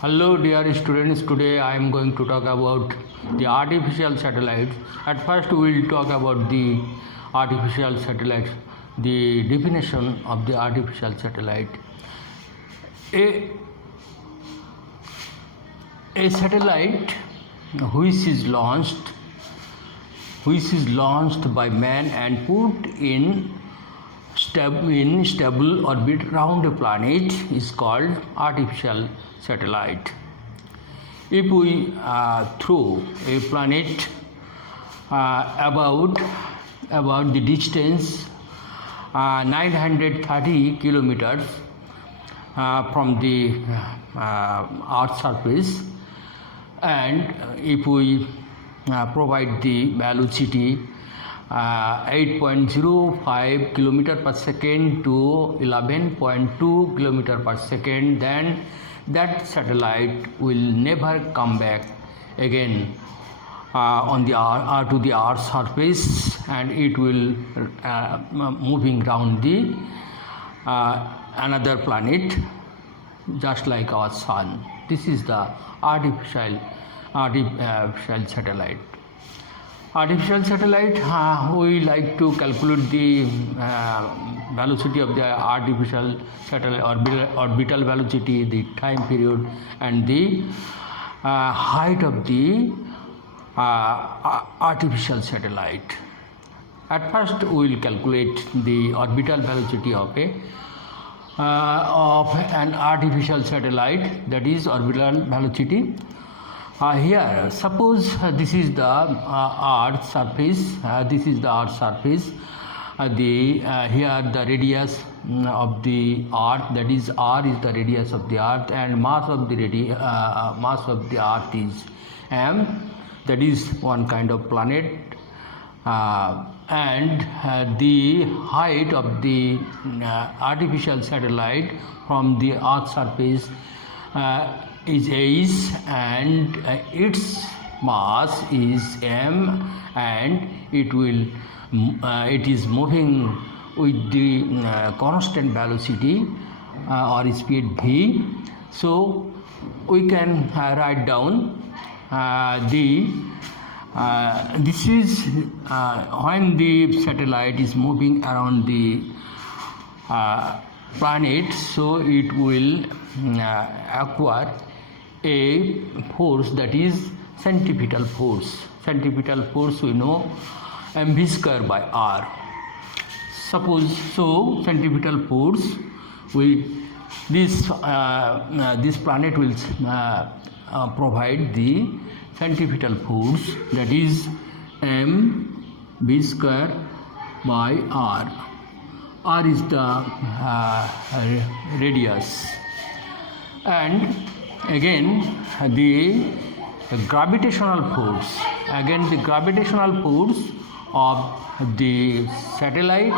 Hello dear students, today I am going to talk about the artificial satellites. At first we will talk about the artificial satellites, the definition of the artificial satellite. A satellite which is launched by man and put in stable orbit around a planet is called artificial satellite. If we throw a planet about the distance 930 kilometers from the Earth's surface, and if we provide the velocity 8.05 km per second to 11.2 km per second, then that satellite will never come back again to the Earth's surface, and it will moving around the another planet just like our sun. This is the artificial satellite. Artificial satellite, we like to calculate the velocity of the artificial satellite, orbital velocity, the time period, and the height of the artificial satellite. At first, we will calculate the orbital velocity of an artificial satellite, that is orbital velocity. Here, suppose this is the Earth's surface. This is the Earth's surface. Here the radius of the Earth, that is R, is the radius of the Earth, and mass of the Earth is m. That is one kind of planet, and the height of the artificial satellite from the Earth's surface is h, and its mass is m, and it is moving with the constant velocity or speed v. So we can write down this is when the satellite is moving around the planet, so it will acquire a force, that is centripetal force. Centripetal force, we know, mv square by r. Suppose so, centripetal force, this planet will provide the centripetal force, that is mv square by r. R is the radius, and again the gravitational force. Again the gravitational force of the satellite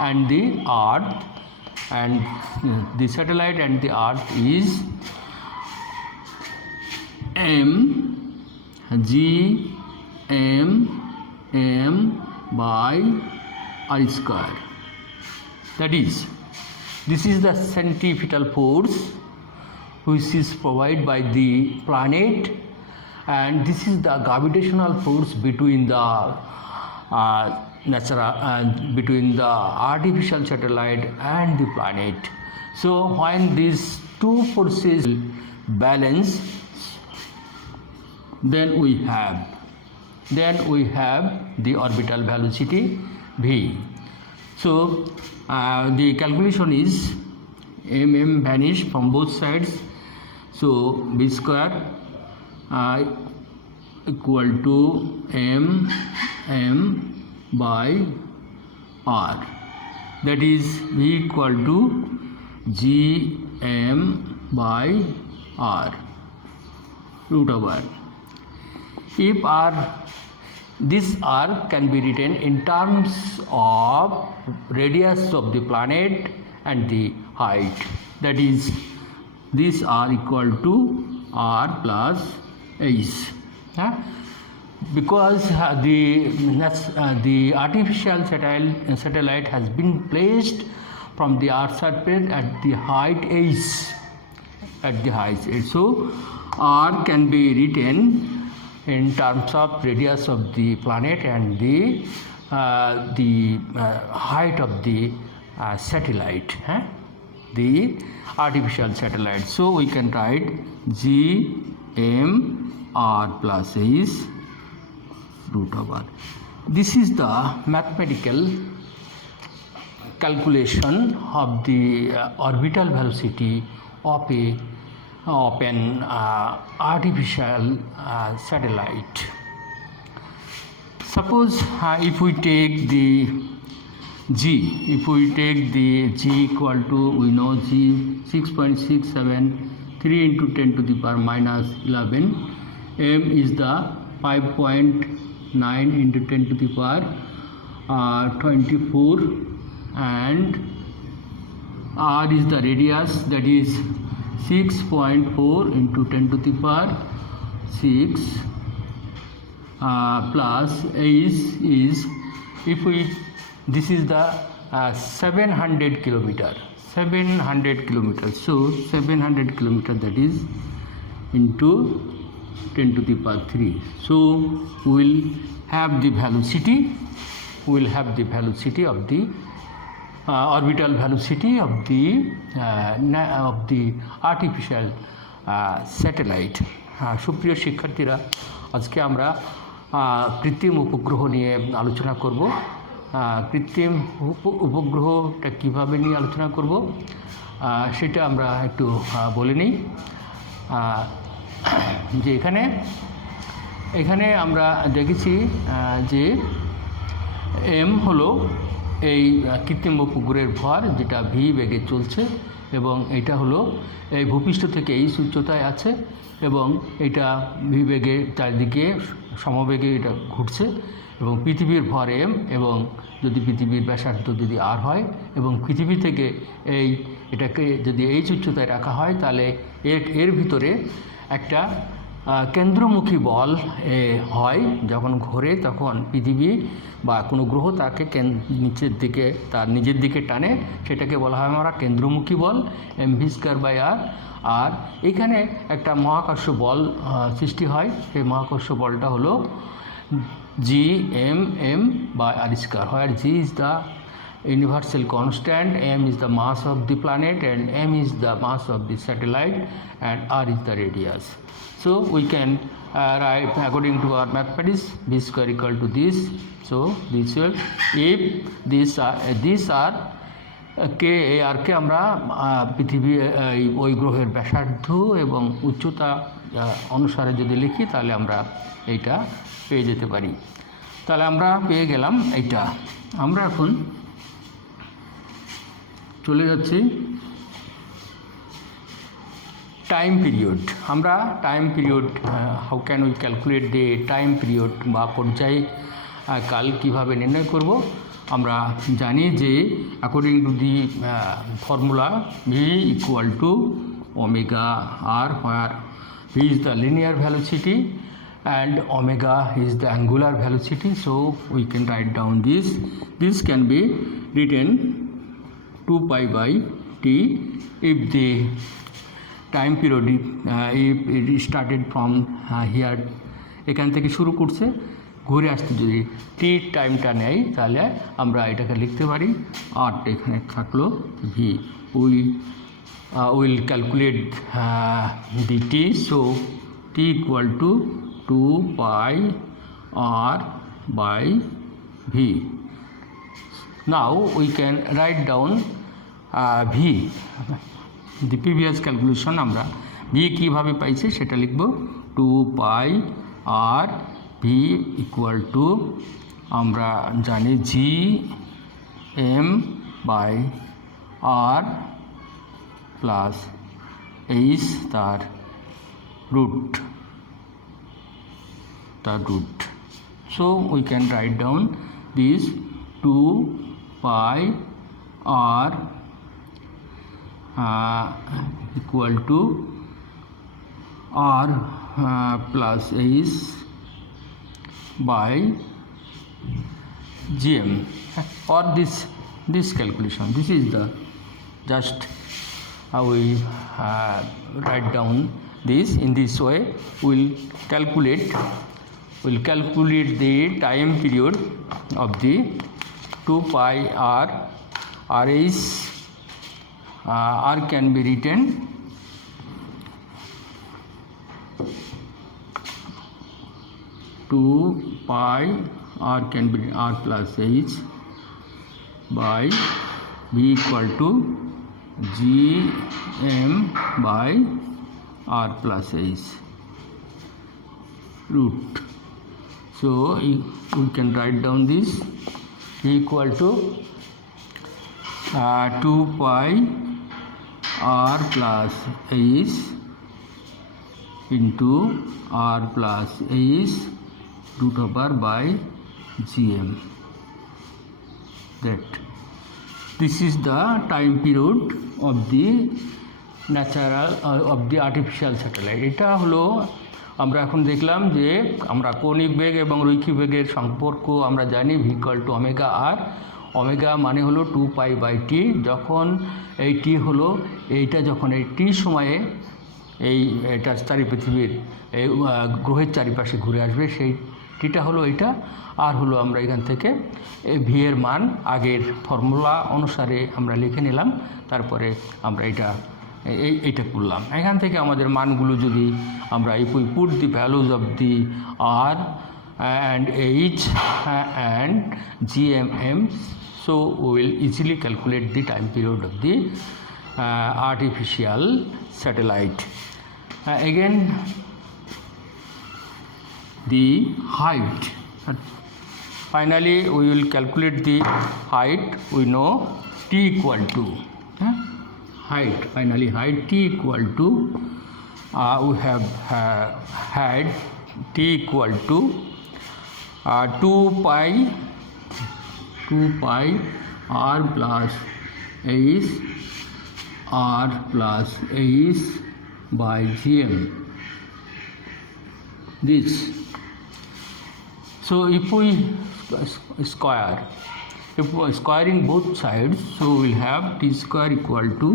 and the Earth, and the satellite and the Earth is m by r square. That is, this is the centripetal force which is provided by the planet, and this is the gravitational force between the between the artificial satellite and the planet. So when these two forces balance, then we have the orbital velocity v. So the calculation is m vanish from both sides, so v square equal to m by r, that is v equal to g m by r root over. If this r can be written in terms of radius of the planet and the height, that is this r equal to r plus h. Because the artificial satellite has been placed from the Earth's surface at the height h, at the highest edge. So r can be written in terms of radius of the planet and the height of the satellite, the artificial satellite. So we can write g m r plus is root of r. This is the mathematical calculation of the orbital velocity of an artificial satellite. Suppose if we take the g equal to, we know g 6.673 into 10 to the power minus 11, m is the 5.9 into 10 to the power 24, and r is the radius, that is 6.4 into 10 to the power 6 plus is if we, this is the 700 kilometer, so 700 kilometer, that is into 10 to the power 3. So we will have the velocity, of the orbital velocity of the artificial satellite. সুপ্রিয় শিক্ষার্থীরা, আজকে আমরা কৃত্রিম উপগ্রহ নিয়ে আলোচনা করব। কৃত্রিম উপগ্রহটা কীভাবে নিয়ে আলোচনা করব সেটা আমরা একটু বলে নিই। যে এখানে আমরা দেখেছি যে m হলো এই কৃত্রিম উপগ্রহের ভর, যেটা v বেগে চলছে, এবং এটা হলো এই ভূপৃষ্ঠ থেকে এই উচ্চতায় আছে, এবং এটা v বেগে চারদিকে সমবেগে এটা ঘুরছে, এবং পৃথিবীর ভর m, এবং যদি পৃথিবীর ব্যাসার্ধ যদি r হয়, এবং পৃথিবী থেকে এটাকে যদি এই উচ্চতায় রাখা হয়, তাহলে এর ভিতরে একটা কেন্দ্রমুখী বল হয়। যখন ঘোরে তখন পৃথিবী বা কোনো গ্রহ তাকে নিচের দিকে, তার নিজের দিকে টানে, সেটাকে বলা হয় আমরা কেন্দ্রমুখী বল, mv²/r। আর এখানে একটা মহাকর্ষ বল সৃষ্টি হয়, সেই মহাকর্ষ বলটা হলো gm/r², where g is the universal constant, m is the mass of the planet, and m is the mass of the satellite, and r is the radius. So we can write according to our mathematics, v² equal to this. So this will, if these are r কে আমরা পৃথিবী ওই গ্রহের ব্যাসার্ধ এবং উচ্চতা অনুসারে যদি লিখি, তাহলে আমরা এইটা পেয়ে যেতে পারি। তাহলে আমরা পেয়ে গেলাম এইটা। আমরা এখন চলে যাচ্ছি টাইম পিরিয়ড। আমরা time period, how can we calculate the time period বা পর্যায়কাল কীভাবে নির্ণয় করব। আমরা জানি যে according to the formula v equal to omega r, where v is the linear velocity and omega is the angular velocity. So we can write down this can be written 2 pi by t if the time period if it started from here, এখান থেকে শুরু করছে, ঘুরে আসতে যদি টি টাইমটা নেয়, তাহলে আমরা এটাকে লিখতে পারি আর এখানে থাকলো v। Will calculate the T. So T equal to 2 pi r by v. Now we can write down v, the previous calculation। আমরা v কীভাবে পাইছি সেটা লিখব, 2 pi r v equal to, আমরা জানি g m/r plus h তার root. So we can write down this 2 pi r equal to r plus h by gm, or this calculation. This is the just we write down this in this way. We'll calculate the time period of the 2 pi r. R is r can be written pi r can be r plus h by v equal to gm by r plus h root. So we can write down this equal to 2 pi r plus h into r plus h root over by gm. That this is the time period of the natural of the artificial satellite. এটা হলো আমরা এখন দেখলাম যে আমরা কৌণিক বেগ এবং রৈখিক বেগের সম্পর্ক আমরা জানি v equal to omega r. Omega মানে হলো 2 পাই বাই টি। যখন এই টি হলো এইটা যখন এই টি সময়ে এটা পৃথিবীর এই গ্রহের চারিপাশে ঘুরে আসবে, সেই টিটা হলো এইটা। আর হলো আমরা এখান থেকে এই ভি এর মান আগের ফর্মুলা অনুসারে আমরা লিখে নিলাম, তারপরে আমরা এইটা করলাম। এখান থেকে আমাদের মানগুলো যদি আমরা we put the values of the r and h and gmm, so we will easily calculate the time period of the artificial satellite. Again, the height. Finally, we will calculate the height. We know t equal to height. Finally, height t equal to we have had t equal to 2 pi r plus h r plus h by gm. This. So if we squaring both sides, so we'll have t square equal to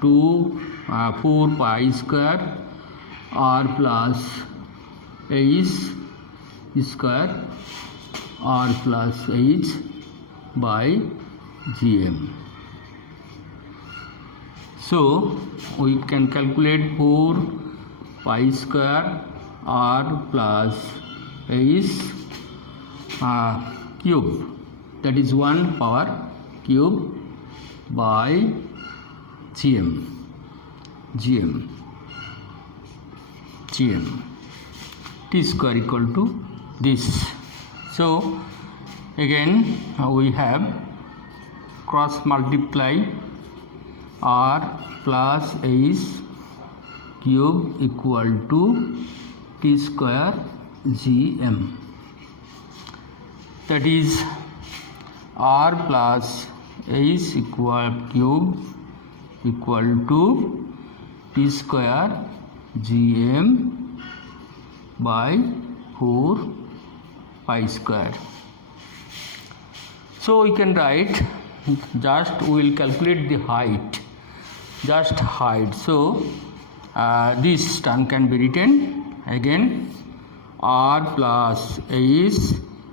4 pi square r plus h square r plus h by gm. So we can calculate 4 pi square r plus h cube, that is 1 power cube by gm. T square equal to this. So again we have cross multiply r plus h cube equal to t square gm. That is r plus h equal cube equal to t square gm by 4 pi square. So we can write, just we will calculate the height, just height. So this term can be written again, r plus h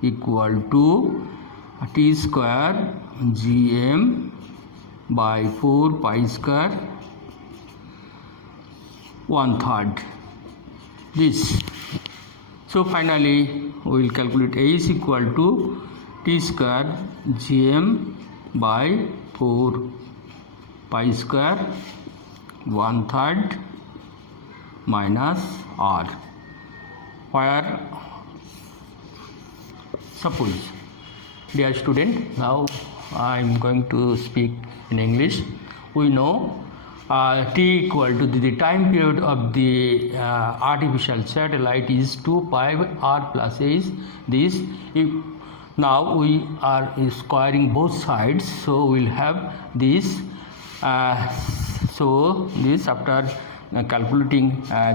equal to t square gm by 4 pi square 1/3 this. So finally we will calculate h equal to t square gm by 4 pi square 1/3 minus r, where suppose, dear student, now I am going to speak in English. We know t equal to the time period of the artificial satellite is 2 pi r plus h. This, if now we are squaring both sides, so we'll have this. So this, after calculating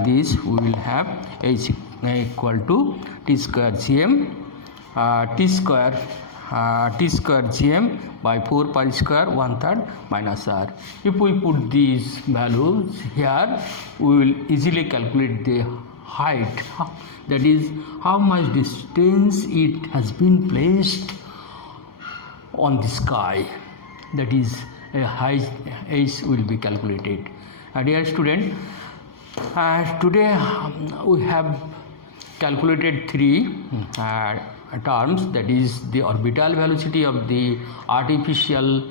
this, we will have h equal to t square gm, t square t square gm by 4 pi square 1/3 minus r. If we put these values here, we will easily calculate the height, that is how much distance it has been placed on the sky, that is a height h will be calculated. Dear student, today we have calculated three terms, that is the orbital velocity of the artificial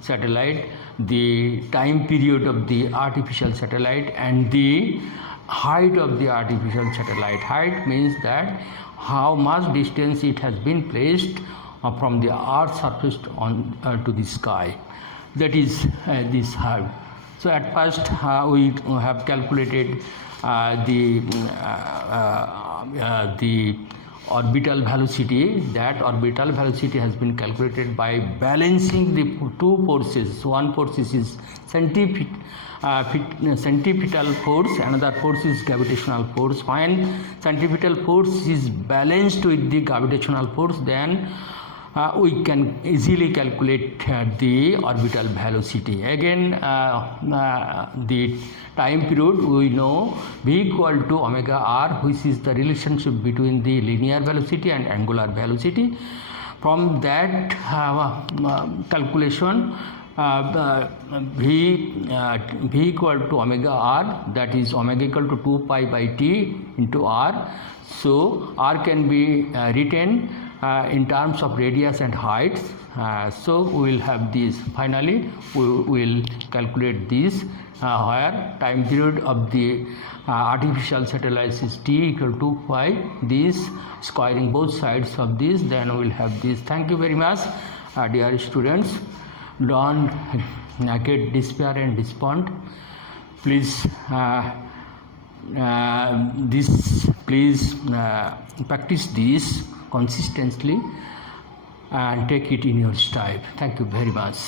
satellite, the time period of the artificial satellite, and the height of the artificial satellite. Height means that how much distance it has been placed from the earth's surface on to the sky, that is this height. So at first we have calculated the orbital velocity. That orbital velocity has been calculated by balancing the two forces. One force is centripetal force, another force is gravitational force. When centripetal force is balanced with the gravitational force, then we can easily calculate the orbital velocity. Again, the time period, we know v equal to omega r, which is the relationship between the linear velocity and angular velocity. From that calculation, v equal to omega r, that is omega equal to 2 pi by t into r. So r can be written in terms of radius and height. So we will have this. Finally, we will calculate this where time period of the artificial satellite is t equal to pi, this squaring both sides of this, then we will have this. Thank you very much, dear students. Don't get despair and despond. Please practice this consistently and take it in your style. Thank you very much.